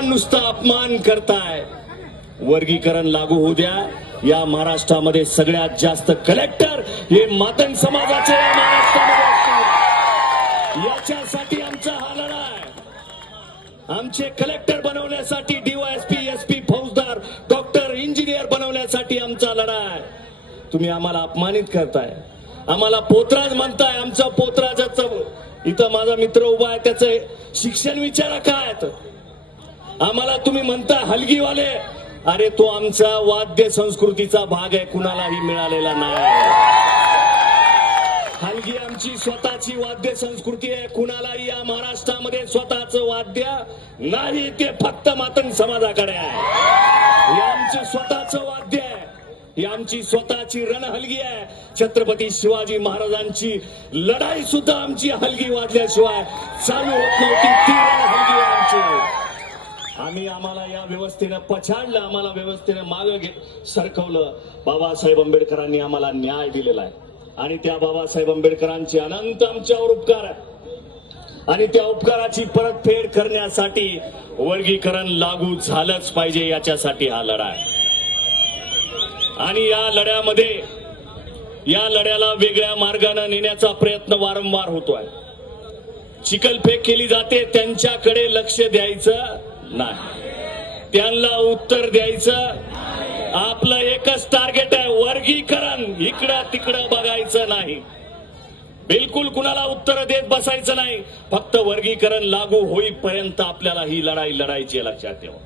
नुसता अपमान करताय। वर्गीकरण लागू होऊ द्या। या महाराष्ट्रामध्ये सगळ्यात जास्त कलेक्टर हे मातंग समाजाचे या महाराष्ट्रामध्ये असतील। याच्यासाठी आमचा हा लढा आहे। आमचे कलेक्टर बनवण्यासाठी डीवायएसपी, एसपी, फौजदार, डॉक्टर, इंजिनियर बनवण्यासाठी आमचा लढा आहे। तुम्ही आम्हाला अपमानित करताय, आम्हाला पोतराज म्हणताय। आमचा पोतराजाचं इथं माझा मित्र उभा आहे, त्याचं शिक्षण विचारा काय। आम्हाला तुम्ही म्हणता हलगीवाले, अरे तो आमचा वाद्य संस्कृतीचा भाग आहे, कुणालाही मिळालेला नाही। हलगी आमची स्वतःची वाद्य संस्कृती आहे, कुणालाही या महाराष्ट्रामध्ये स्वतःचं वाद्य नाही, ते फक्त मातंग समाजाकडे आहे। हे आमचं स्वतःचं वाद्य आहे, ही आमची स्वतःची रणहलगी आहे। छत्रपती शिवाजी महाराजांची लढाई सुद्धा आमची हलगी वाजल्याशिवाय चालू होत नव्हती, ती रणहलगी आहे आमची। आम्हाला या व्यवस्थेने पछाडलं, आम्हाला व्यवस्थेने मागे सरकवलं। बाबासाहेब आंबेडकरांनी आम्हाला न्याय दिलेला आहे आणि त्या बाबासाहेब आंबेडकरांचे अनंत आमच्यावर उपकार आहे आणि त्या उपकाराची परतफेड करण्यासाठी वर्गीकरण लागू झालंच पाहिजे, याच्यासाठी हा लढा आहे। आणि या लढ्याला वेगळ्या मार्गाने नेण्याचा प्रयत्न वारंवार होतोय। चिखलफेक केली जाते, त्यांच्याकडे लक्ष द्यायचं नाही, त्यांना उत्तर द्यायचं। आपलं एकच टार्गेट आहे, वर्गीकरण। इकडं तिकडं बघायचं नाही, बिलकुल कुणाला उत्तर देत बसायचं नाही। फक्त वर्गीकरण लागू होईपर्यंत आपल्याला ही लढाई लढायची, लक्षात ठेवा।